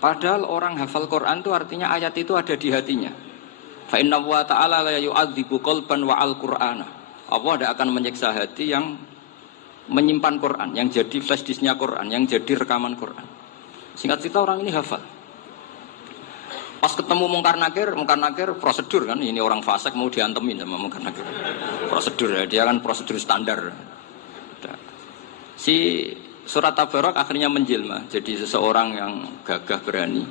Padahal orang hafal Quran itu artinya ayat itu ada di hatinya. Fa inna wa ta'ala la yu'adzibu qalban wa al-Qur'ana. Allah tidak akan menyiksa hati yang menyimpan Quran, yang jadi flash disknya Quran, yang jadi rekaman Quran. Singkat cerita orang ini hafal. Pas ketemu Mungkar Nakir prosedur kan, ini orang fasik mau diantemin sama Mungkar Nakir. Prosedur ya, dia kan prosedur standar. Si surat Tabarak akhirnya menjelma jadi seseorang yang gagah berani.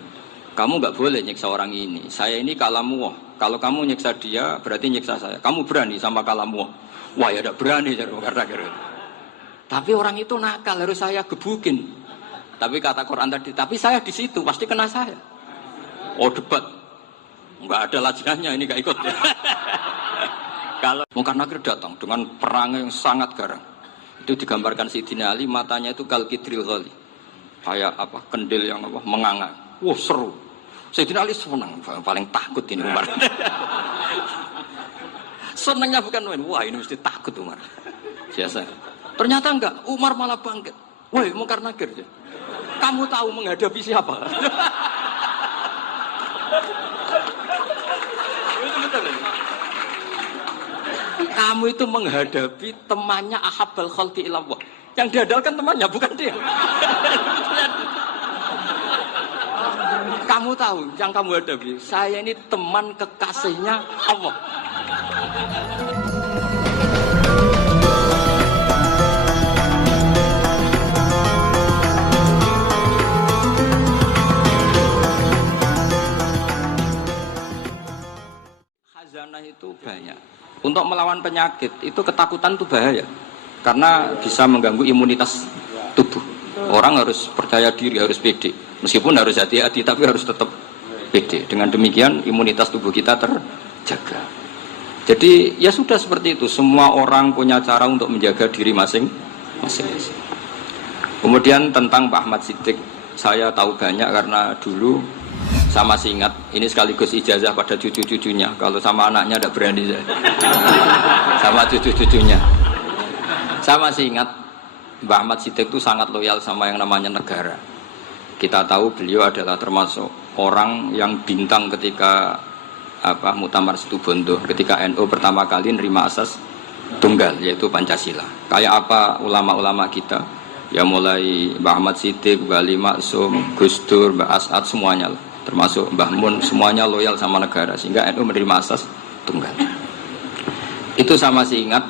Kamu nggak boleh nyiksa orang ini. Saya ini kalamullah. Kalau kamu nyiksa dia berarti nyiksa saya. Kamu berani sama kalamullah. Wah ya tidak berani jadi Mungkar Nakir. Tapi orang itu nakal, harus saya gebukin. Tapi kata Quran tadi, tapi saya di situ pasti kena saya. Oh debat, nggak ada lajnahnya ini gak ikut. Kalau Mungkar Nakir datang dengan perang yang sangat garang, itu digambarkan Sayyidina Ali matanya itu kalkidril ghali, kayak apa kendil yang apa menganga. Wah seru. Sayyidina Ali senang, paling takut ini Umar. Senangnya bukan main, wah ini mesti takut Umar. Biasa. Ternyata enggak, Umar malah bangkit. Woi Mungkar Nakir, kamu tahu menghadapi siapa? Kamu itu menghadapi temannya ahabbal khalqi ilallah. Yang diandalkan temannya bukan dia. Kamu tahu yang kamu hadapi, saya ini teman kekasihnya Allah. Khazanah itu banyak. Untuk melawan penyakit itu ketakutan itu bahaya karena bisa mengganggu imunitas tubuh. Orang harus percaya diri, harus pede. Meskipun harus hati-hati tapi harus tetap pede. Dengan demikian imunitas tubuh kita terjaga. Jadi ya sudah seperti itu. Semua orang punya cara untuk menjaga diri masing-masing. Kemudian tentang Pak Ahmad Siddiq, saya tahu banyak karena dulu sama masih ingat, ini sekaligus ijazah pada cucu-cucunya. Kalau sama anaknya tidak berani saya. Sama cucu-cucunya. Saya masih ingat Mbak Ahmad Siddiq itu sangat loyal sama yang namanya negara. Kita tahu beliau adalah termasuk orang yang bintang ketika Muktamar Situbondo, ketika NU pertama kali nerima asas tunggal yaitu Pancasila. Kayak apa ulama-ulama kita, ya mulai Mbak Ahmad Siddiq, Mbak Ali Maksum, Gus Dur, Mbak As'ad semuanya lah. Termasuk Mbah Mun, semuanya loyal sama negara sehingga NU menerima asas tunggal. Itu sama masih ingat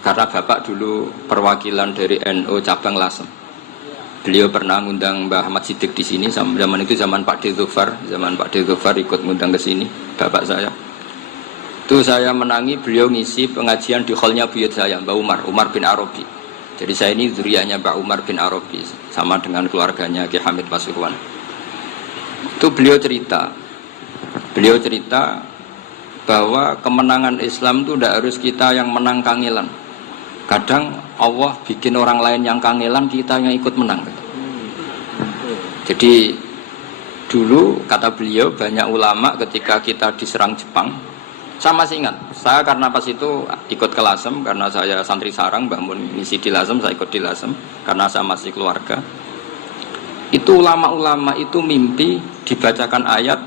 karena Bapak dulu perwakilan dari NU cabang Lasem. Beliau pernah ngundang Mbah Ahmad Siddiq di sini zaman itu zaman Pak Dzufar ikut ngundang ke sini Bapak saya. Itu saya menangi beliau ngisi pengajian di hallnya buyut saya Mbah Umar bin Arabi. Jadi saya ini zuriyahnya Mbah Umar bin Arabi sama dengan keluarganya Ki Hamid Pasuruan. Itu beliau cerita bahwa kemenangan Islam itu tidak harus kita yang menang kangelan. Kadang Allah bikin orang lain yang kangelan, kita yang ikut menang. Jadi dulu kata beliau banyak ulama ketika kita diserang Jepang, saya masih ingat, saya karena pas itu ikut ke Lasem karena saya santri sarang, bangun misi di Lasem, saya ikut di Lasem karena saya masih keluarga. Itu ulama-ulama itu mimpi dibacakan ayat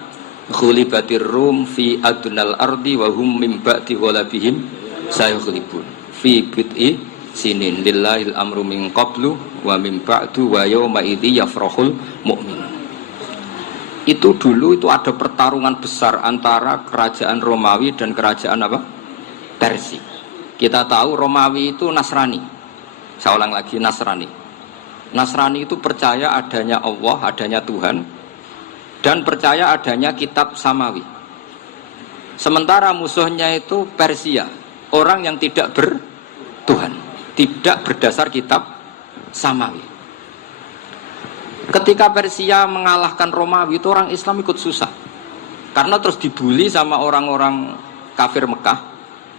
ghulibatir rum fi adnal ardi wa hum mim ba'di ghalabihim sayaghlibun fi bid'i sinin lillahil amru min qablu wa mim ba'du wa yawma idzi yafrahul mu'min. Itu dulu itu ada pertarungan besar antara kerajaan Romawi dan kerajaan apa? Persia. Kita tahu Romawi itu Nasrani. Saya ulang lagi, Nasrani. Nasrani itu percaya adanya Allah, adanya Tuhan, dan percaya adanya kitab samawi. Sementara musuhnya itu Persia, orang yang tidak bertuhan, tidak berdasar kitab samawi. Ketika Persia mengalahkan Romawi, itu orang Islam ikut susah, karena terus dibully sama orang-orang kafir Mekah.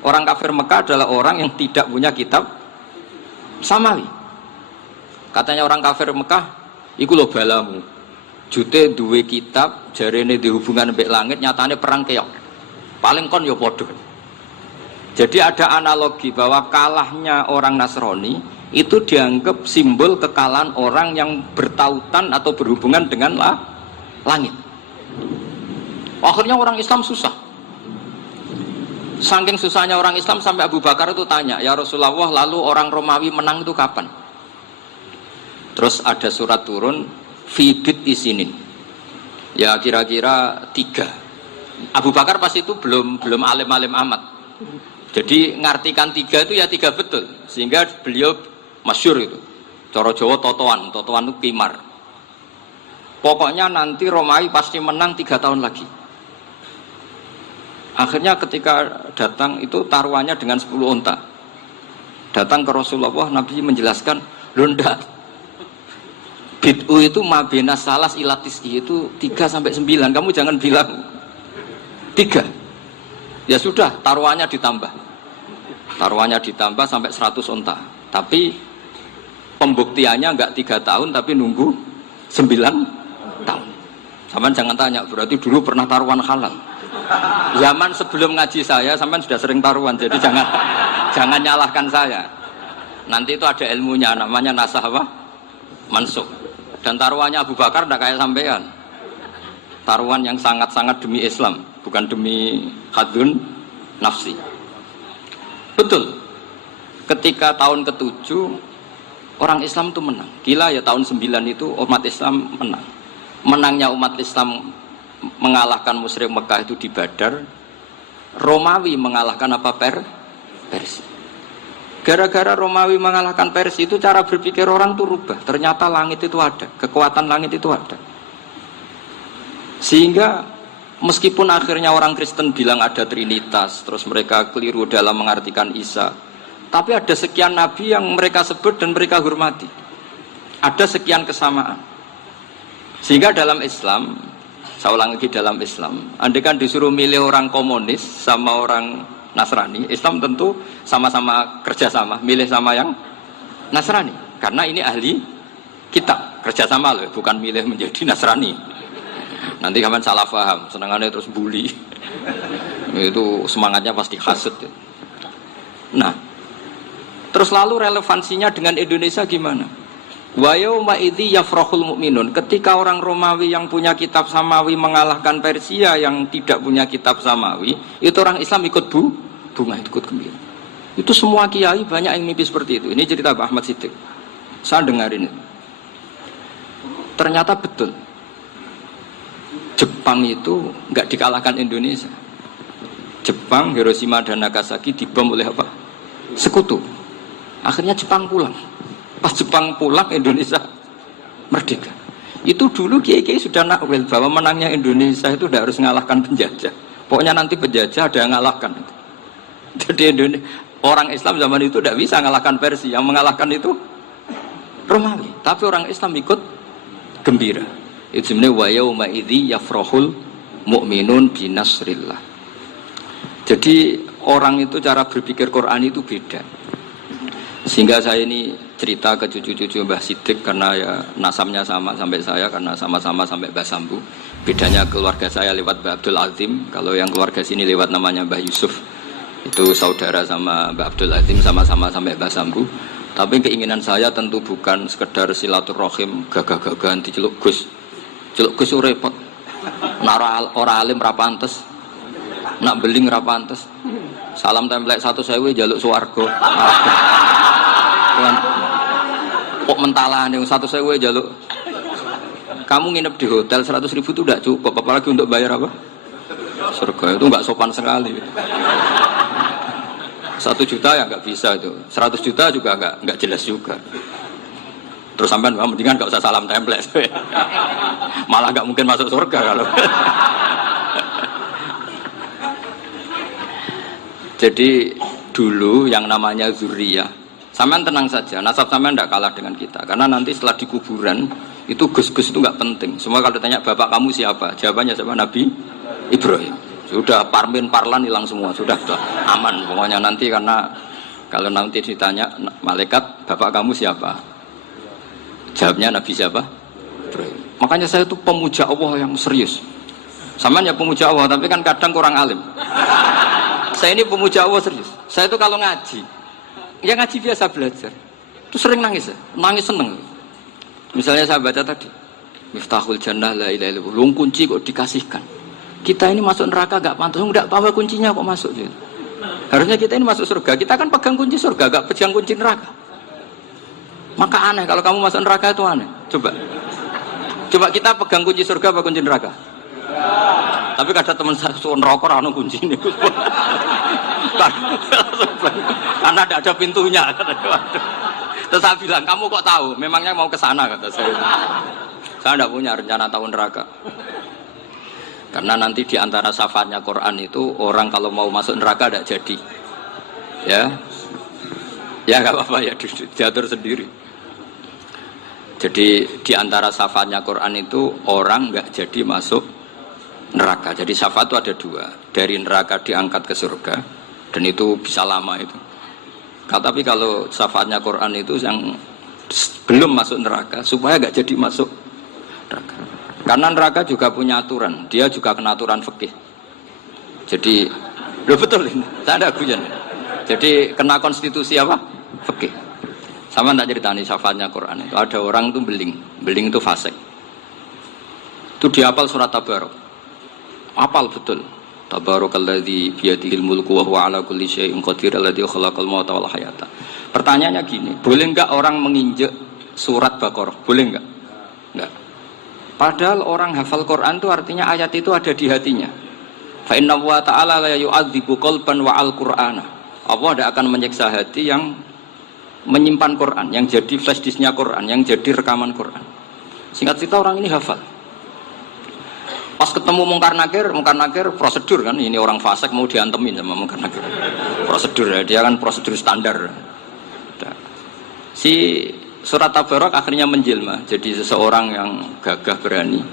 Orang kafir Mekah adalah orang yang tidak punya kitab samawi. Katanya orang kafir Mekah, iku lho balamu. Jute duwe kitab, jarene di hubungan mbek langit, nyatane perang keok. Paling kon ya padha. Jadi ada analogi bahwa kalahnya orang Nasrani itu dianggap simbol kekalahan orang yang bertautan atau berhubungan dengan langit. Akhirnya orang Islam susah. Saking susahnya orang Islam sampai Abu Bakar itu tanya, ya Rasulullah, lalu orang Romawi menang itu kapan? Terus ada surat turun, Fibit isinin. Ya kira-kira 3. Abu Bakar pas itu belum alim-alim amat. Jadi ngartikan 3 itu ya 3 betul. Sehingga beliau masyhur itu. Cara Jawa totoan itu kimar. Pokoknya nanti Romawi pasti menang 3 tahun lagi. Akhirnya ketika datang itu taruhannya dengan 10 unta. Datang ke Rasulullah, Nabi menjelaskan, "Londa. Bid'u itu mabena salas ilatis itu 3-9. Kamu jangan bilang 3. Ya sudah, taruhannya ditambah. Taruhannya ditambah sampai 100 unta. Tapi pembuktiannya enggak 3 tahun tapi nunggu 9 tahun. Sampean jangan tanya, berarti dulu pernah taruhan halal. Zaman sebelum ngaji saya, sampean sudah sering taruhan, jadi jangan nyalahkan saya. Nanti itu ada ilmunya, namanya nasah apa? Mansukh. Dan taruhannya Abu Bakar tidak kayak sampean. Taruhan yang sangat-sangat demi Islam, bukan demi hadun nafsi. Betul. Ketika tahun ke-7 orang Islam itu menang. Gila ya, tahun 9 itu umat Islam menang. Menangnya umat Islam mengalahkan musyrik Mekah itu di Badar. Romawi mengalahkan apa? Persia. Gara-gara Romawi mengalahkan Persia itu cara berpikir orang tuh rubah. Ternyata langit itu ada, kekuatan langit itu ada. Sehingga meskipun akhirnya orang Kristen bilang ada Trinitas, terus mereka keliru dalam mengartikan Isa, tapi ada sekian nabi yang mereka sebut dan mereka hormati. Ada sekian kesamaan. Sehingga dalam Islam, saya ulang lagi, dalam Islam, andai kan disuruh milih orang komunis sama orang Nasrani, Islam tentu sama-sama kerjasama, milih sama yang Nasrani, karena ini ahli kitab, kerjasama loh, bukan milih menjadi Nasrani. Nanti kapan salah paham, senangannya terus bully, itu semangatnya pasti hasad. Nah, terus lalu relevansinya dengan Indonesia gimana? Wa yauma idzi yafrahul mu'minun, ketika orang Romawi yang punya kitab samawi mengalahkan Persia yang tidak punya kitab samawi, itu orang Islam ikut bunga, ikut gembira. Itu semua kiai banyak yang mimpi seperti itu. Ini cerita Pak Ahmad Siddiq, saya dengarin itu. Ternyata betul, Jepang itu nggak dikalahkan Indonesia. Jepang, Hiroshima dan Nagasaki dibom oleh apa? Sekutu. Akhirnya Jepang pulang. Pas Jepang pulang, Indonesia merdeka. Itu dulu kiai-kiai sudah nakwil bahwa menangnya Indonesia itu tidak harus mengalahkan penjajah. Pokoknya nanti penjajah ada yang mengalahkan. Jadi orang Islam zaman itu tidak bisa mengalahkan Persia. Yang mengalahkan itu Romawi. Tapi orang Islam ikut gembira. Itu sebenarnya wa yauma idzi yafrahul mu'minun binasrillah. Jadi orang itu cara berpikir Quran itu beda. Sehingga saya ini cerita ke cucu-cucu Mbah Siddiq karena ya nasabnya sama sampai saya, karena sama-sama sampai Mbah Sambu. Bedanya keluarga saya lewat Mbah Abdul Azim, kalau yang keluarga sini lewat namanya Mbah Yusuf. Itu saudara sama Mbah Abdul Azim, sama-sama sampai Mbah Sambu. Tapi keinginan saya tentu bukan sekedar silaturahim gagah-gagahan diceluk Gus. Celuk Gus repot. Nara ora alim ra pantes. Nak beling ra pantes. Salam templek 1.000 jaluk swarga. Kok mentalan yang 1.000 jaluk. Kamu nginep di hotel 100.000 itu tidak cukup, apalagi untuk bayar apa? Surga. Itu nggak sopan sekali. 1 juta ya nggak bisa itu. 100 juta juga nggak jelas juga. Terus sampai mendingan nggak usah salam template. Malah nggak mungkin masuk surga kalau. Jadi dulu yang namanya zuriyah, sampean tenang saja, nasab sampean tidak kalah dengan kita. Karena nanti setelah di kuburan itu gus-gus itu nggak penting. Semua kalau ditanya bapak kamu siapa, jawabannya siapa? Nabi Ibrahim. Sudah parmin parlan hilang semua, sudah aman. Pokoknya nanti, karena kalau nanti ditanya malaikat bapak kamu siapa, jawabnya Nabi siapa? Ibrahim. Makanya saya itu pemuja Allah yang serius. Sampean ya pemuja Allah, tapi kan kadang kurang alim. Saya ini pemuja Allah serius. Saya itu kalau ngaji, ya ngaji biasa belajar, itu sering nangis, nangis seneng. Misalnya saya baca tadi, Miftahul jannah la ilaha illallah. Lu kunci kok dikasihkan. Kita ini masuk neraka gak pantas, enggak bawa kuncinya kok masuk gitu. Harusnya kita ini masuk surga. Kita kan pegang kunci surga, gak pegang kunci neraka. Maka aneh kalau kamu masuk neraka itu aneh. Coba kita pegang kunci surga apa kunci neraka? Tapi kadang teman saya suruh neraka anu kunci ini. Karena tidak ada pintunya. Terus saya bilang, kamu kok tahu? Memangnya mau ke sana kata saya. Saya tidak punya rencana tahun neraka. Karena nanti di antara syafaatnya Quran itu orang kalau mau masuk neraka tidak jadi. Ya nggak apa-apa ya diatur sendiri. Jadi di antara syafaatnya Quran itu orang nggak jadi masuk neraka. Jadi syafaat itu ada dua. Dari neraka diangkat ke surga dan itu bisa lama itu. Tapi kalau syafaatnya Quran itu yang belum masuk neraka supaya nggak jadi masuk neraka. Karena neraka juga punya aturan, dia juga kena aturan fikih. Jadi, betul ini, saya ada guyon. Jadi kena konstitusi apa? Fikih. Sama tak ceritani syafaatnya Quran itu. Ada orang itu beling itu fasik. Itu dihafal surat Tabarok. Hafal betul. Tabarakalladzi biyadihil mulku wa huwa ala kulli syai'in qadir alladzi khalaqal mauta wal hayata. Pertanyaannya gini, boleh enggak orang menginjek surat Baqarah? Boleh enggak? Enggak. Padahal orang hafal Quran itu artinya ayat itu ada di hatinya. Fa inna wa ta'ala la yu'adzibu qalban wa al-Qur'ana. Allah tidak akan menyiksa hati yang menyimpan Quran, yang jadi flash disknya Quran, yang jadi rekaman Quran. Singkat cerita orang ini hafal. Pas ketemu Mungkar Nakir prosedur kan, ini orang fasik mau diantemin sama Mungkar Nakir. Prosedur ya, dia kan prosedur standar. Si surat Tabarok akhirnya menjelma jadi seseorang yang gagah berani.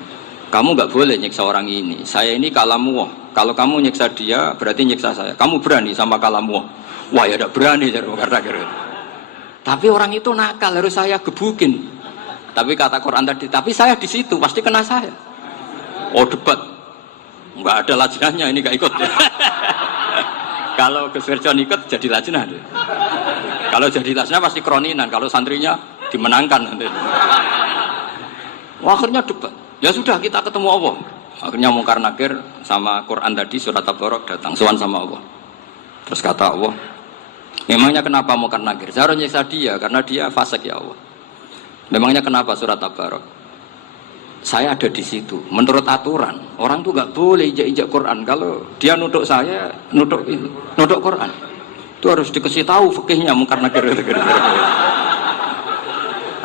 Kamu nggak boleh nyiksa orang ini. Saya ini kalamu. Kalau kamu nyiksa dia berarti nyiksa saya. Kamu berani sama kalamu. Wah ya tidak berani jadi Mungkar Nakir. Tapi orang itu nakal, harus saya gebukin. Tapi kata Quran tadi, tapi saya di situ pasti kena saya. Oh debat, nggak ada lajnahnya ini nggak ikut. Kalau Gus Wirjon ikut jadi lajnah. Kalau jadi lajnah pasti kroninan. Kalau santrinya dimenangkan nanti. Wah, akhirnya debat. Ya sudah kita ketemu Allah. Akhirnya Mungkar Nakir sama Quran tadi surat Tabarok datang sowan sama Allah. Terus kata Allah, memangnya kenapa Mungkar Nakir? Saya harus nyiksa dia karena dia fasik ya Allah. Memangnya kenapa surat Tabarok? Saya ada di situ. Menurut aturan, orang tuh nggak boleh injak-injak Quran. Kalau dia nutuk saya, nutuk Quran, itu harus dikasih tahu fikihnya Mungkar Nakir.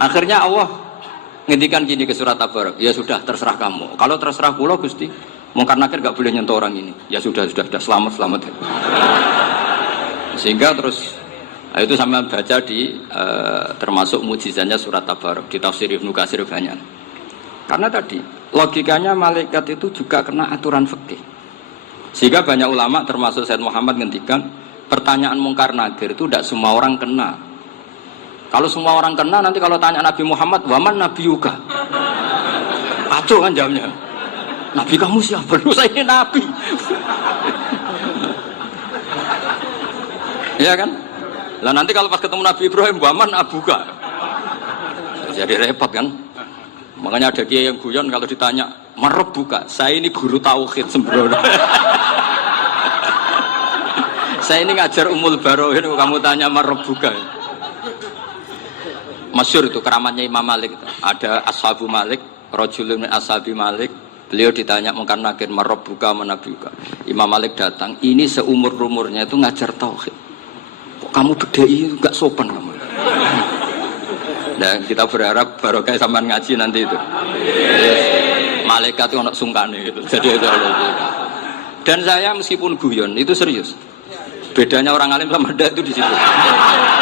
Akhirnya Allah ngendikan gini ke surat Tabarok. Ya sudah, terserah kamu. Kalau terserah pulau Gusti, Mungkar Nakir nggak boleh nyentuh orang ini. Ya sudah, selamat. Sehingga terus itu sama baca di termasuk mujizatnya surat Tabarok di tafsir Ibnu Katsir banyak. Karena tadi logikanya malaikat itu juga kena aturan fikih. Sehingga banyak ulama termasuk Said Muhammad ngendikan pertanyaan Mungkar Nakir itu tidak semua orang kena. Kalau semua orang kena nanti kalau tanya Nabi Muhammad, waman Nabi Yuga. Kacau kan jamnya. Nabi kamu siapa? Saya ini Nabi. Iya kan? Lah nanti kalau pas ketemu Nabi Ibrahim, waman Abuka. Jadi repot kan? Makanya ada kiai yang guyon kalau ditanya, "Marebuka, saya ini guru tauhid sembrono." Saya ini ngajar Ummul Barohin, kamu tanya Marebuka. Masyhur itu keramatnya Imam Malik itu. Ada Ashabu Malik, rajulun min ashabi Malik. Beliau ditanya Mungkar Nakir, "Marebuka, manabiuka." Imam Malik datang, ini seumur-umurnya itu ngajar tauhid. Kok kamu bedai enggak sopan kamu? Dan kita berharap barokah sampean ngaji nanti itu. Malaikat itu anak sungkane gitu. Jadi itu. Dan saya meskipun guyon itu serius. Bedanya orang alim sama ndak itu di situ.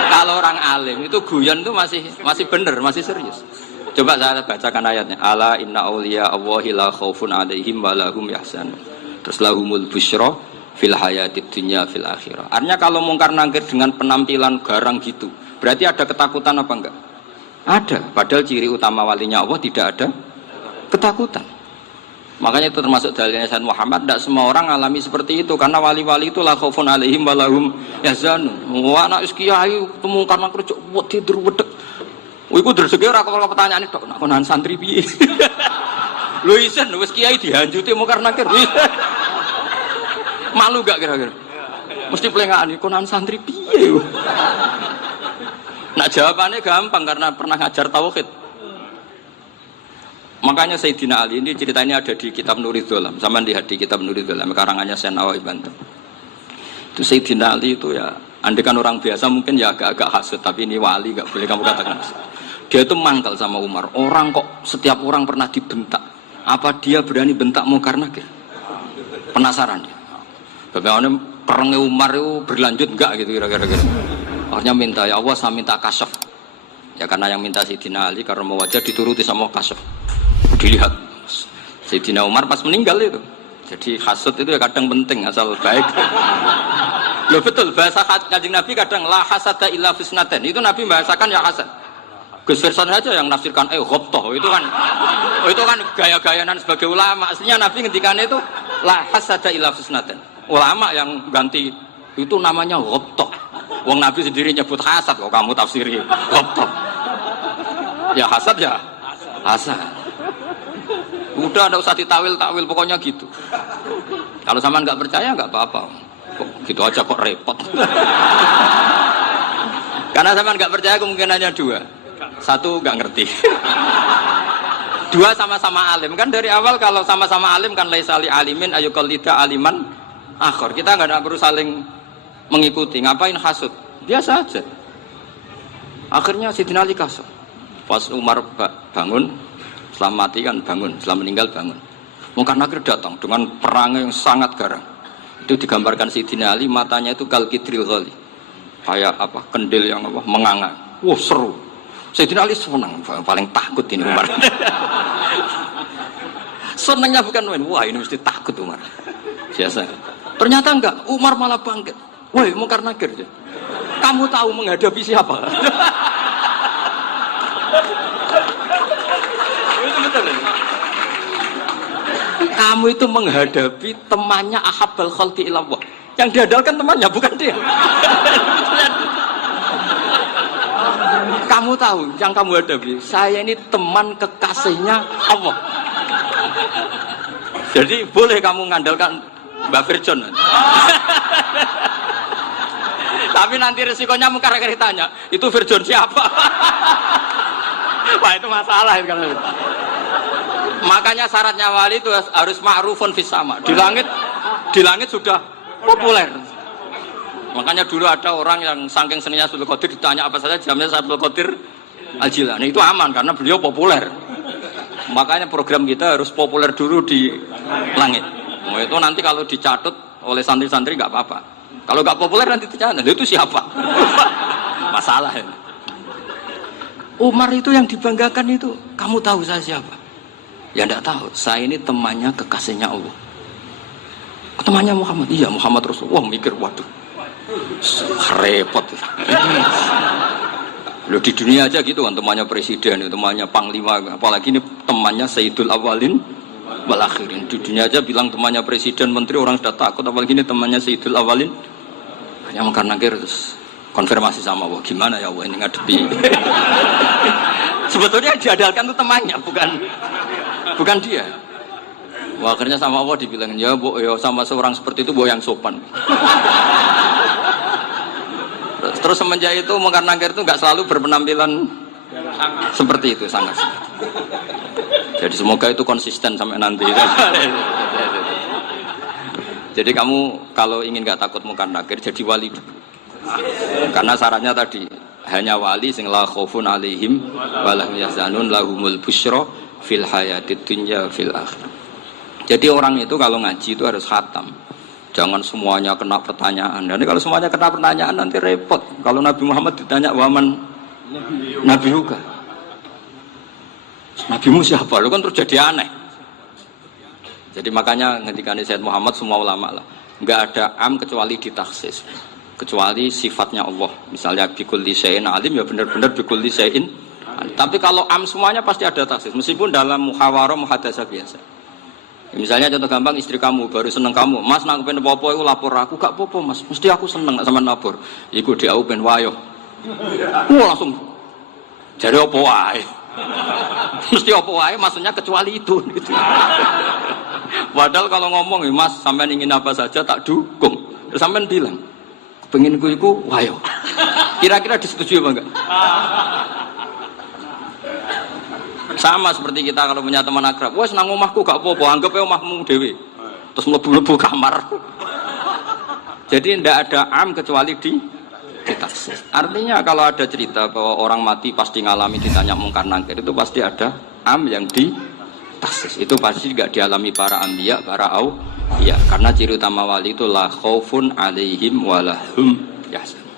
Kalau orang alim itu guyon itu masih bener, masih serius. Coba saya bacakan ayatnya. Ala inna auliya Allahi la khaufun 'alaihim wa lahum yahzanun. Terus lahumul busyra fil hayatid dunya fil akhirah. Artinya kalau Mungkar Nakir dengan penampilan garang gitu, berarti ada ketakutan apa enggak? Ada, padahal ciri utama walinya Allah tidak ada ketakutan. Makanya itu termasuk dalilnya Sayyid Muhammad, tidak semua orang alami seperti itu karena wali-wali itu la khaufun 'alaihim wa lahum yahzanun. Wa ana iskiyahi temu karena kerja tidur wedek. Iku dreseke ora kok pertanyaan tok, nek konan santri piye? Lho isen wis kiai dihanjuti mungkar nakir. Malu gak kira-kira? Mesti pelengahan konan santri piye? Nah jawabannya gampang karena pernah ngajar tauhid. Makanya Sayyidina Ali ini ceritanya ada di kitab Nurul Dholam. Sama lihat di kitab Nurul Dholam karangannya Syekh Nawawi Banten. Itu Sayyidina Ali itu ya, andai kan orang biasa mungkin ya agak-agak hasut, tapi ini wali gak boleh kamu katakan hasut. Dia itu mangkal sama Umar. Orang kok setiap orang pernah dibentak. Apa dia berani bentak Munkar Nakir? Penasaran dia. Bagaimana perangnya Umar itu berlanjut enggak gitu kira-kira. Akhirnya minta, ya Allah saya minta kasyaf. Ya karena yang minta Sayyidina Ali karena mau wajah dituruti sama kasyaf. Dilihat Sayyidina Umar pas meninggal itu. Jadi hasut itu ya kadang penting asal baik. Loh betul bahasa Kanjeng Nabi kadang la hasada illa fisnaten. Itu Nabi bahasakan ya hasad. Gus Firson aja yang nafsirkan ghobtoh itu kan gaya-gayanan sebagai ulama. Aslinya Nabi ngendikannya itu la hasada illa fisnaten. Ulama yang ganti itu namanya ghobtoh. Wong Nabi sendiri nyebut hasad kok kamu tafsiri ghobtoh. Ya hasad ya hasad. Udah enggak usah ditawil-tawil pokoknya gitu. Kalau sampean enggak percaya enggak apa-apa. Kok gitu aja kok repot. Karena sampean enggak percaya kemungkinannya dua. Satu nggak ngerti, dua sama-sama alim kan dari awal kalau sama-sama alim kan laisali alimin ayukalida aliman akhor kita nggak perlu saling mengikuti ngapain hasut biasa aja. Akhirnya Sayyidina Ali kasut pas Umar bangun setelah mati kan bangun setelah meninggal bangun Munkar Nakir datang dengan perang yang sangat garang itu digambarkan Sayyidina Ali matanya itu kalkidril ghali kayak apa kendil yang apa menganga seru. Sayyidina Ali senang, paling takut ini Umar. Senangnya bukan main, wah ini mesti takut Umar. Biasa. Ternyata enggak, Umar malah bangkit. Woi, Munkar Nakir. Kamu tahu menghadapi siapa? Itu betul. Kamu itu menghadapi temannya Ahabbal Khalqi ilallah. Yang diandalkan temannya bukan dia. Kamu tahu yang kamu hadapi, saya ini teman kekasihnya Allah. Jadi boleh kamu mengandalkan Mbak Virjon. Tapi nanti resikonya Munkar Nakir tanya, itu Virjon siapa? Wah itu masalah itu kan. Makanya syaratnya wali itu harus ma'rufun fis sama. Di langit sudah populer. Makanya dulu ada orang yang saking seninya Abdul Qadir ditanya apa saja jamnya Abdul Qadir Al-Jilani itu aman karena beliau populer. Makanya program kita harus populer dulu di langit. Nah, itu nanti kalau dicatut oleh santri-santri nggak apa-apa. Kalau nggak populer nanti dicatat itu siapa? Masalah ini. Umar itu yang dibanggakan itu kamu tahu saya siapa? Ya enggak tahu. Saya ini temannya kekasihnya Allah. Temannya Muhammad. Iya Muhammad Rasulullah. Wah mikir waduh. Repot. Loh di dunia aja gitu kan temannya presiden, temannya panglima, apalagi ini temannya Sayyidul Awalin wal Akhirin. Di dunia aja bilang temannya presiden, menteri orang sudah takut, apalagi ini temannya Sayyidul Awalin. Hanya Munkar Nakir terus konfirmasi sama Allah, gimana ya Allah ini ngadepi. Sebetulnya diadalkan itu temannya, bukan dia. Wah, akhirnya sama Allah dibilang ya bu, ya sama seorang seperti itu bu yang sopan. Terus semenjak itu Munkar Nakir itu nggak selalu berpenampilan seperti itu sangat. Jadi semoga itu konsisten sampai nanti. Jadi kamu kalau ingin nggak takut Munkar Nakir jadi wali dulu. Karena syaratnya tadi hanya wali sing la khaufun alaihim wa lahum yahzanun lahumul busyra fil hayatid dunya fil akhirah. Jadi orang itu kalau ngaji itu harus khatam. Jangan semuanya kena pertanyaan. Dan kalau semuanya kena pertanyaan nanti repot. Kalau Nabi Muhammad ditanya waman Nabi juga. Nabimu siapa? Lu kan terus jadi aneh. Jadi makanya ketika Sayyid Muhammad semua ulama lah, nggak ada am kecuali ditaksis. Kecuali sifatnya Allah. Misalnya bikulli syai'in alim ya benar-benar bikulli syai'in. Tapi kalau am semuanya pasti ada taksis. Meskipun dalam muhawarah muhadasah biasa. Misalnya contoh gampang istri kamu baru seneng kamu, mas nak pengen popo itu lapor aku gak popo mas, mesti aku seneng sama lapor, iku dia pengen wayo, langsung Jadi apa wae? Mesti apa wae maksudnya kecuali itu gitu. Padahal kalau ngomong Mas sampean ingin apa saja tak dukung. Terus sampean bilang pengen iku wayo. Kira-kira disetujui apa enggak? Sama seperti kita kalau punya teman akrab, wes nang omahku gak apa-apa, anggap ya omahmu dhewe. Terus mlebu-mlebu kamar. Jadi tidak ada am kecuali di taksis. Artinya kalau ada cerita bahwa orang mati pasti ngalami ditanya mungkar nangkir, itu pasti ada am yang di taksis. Itu pasti juga dialami para anbiya, para auliya. Karena ciri utama wali itu la khaufun alaihim walahum yahzanun.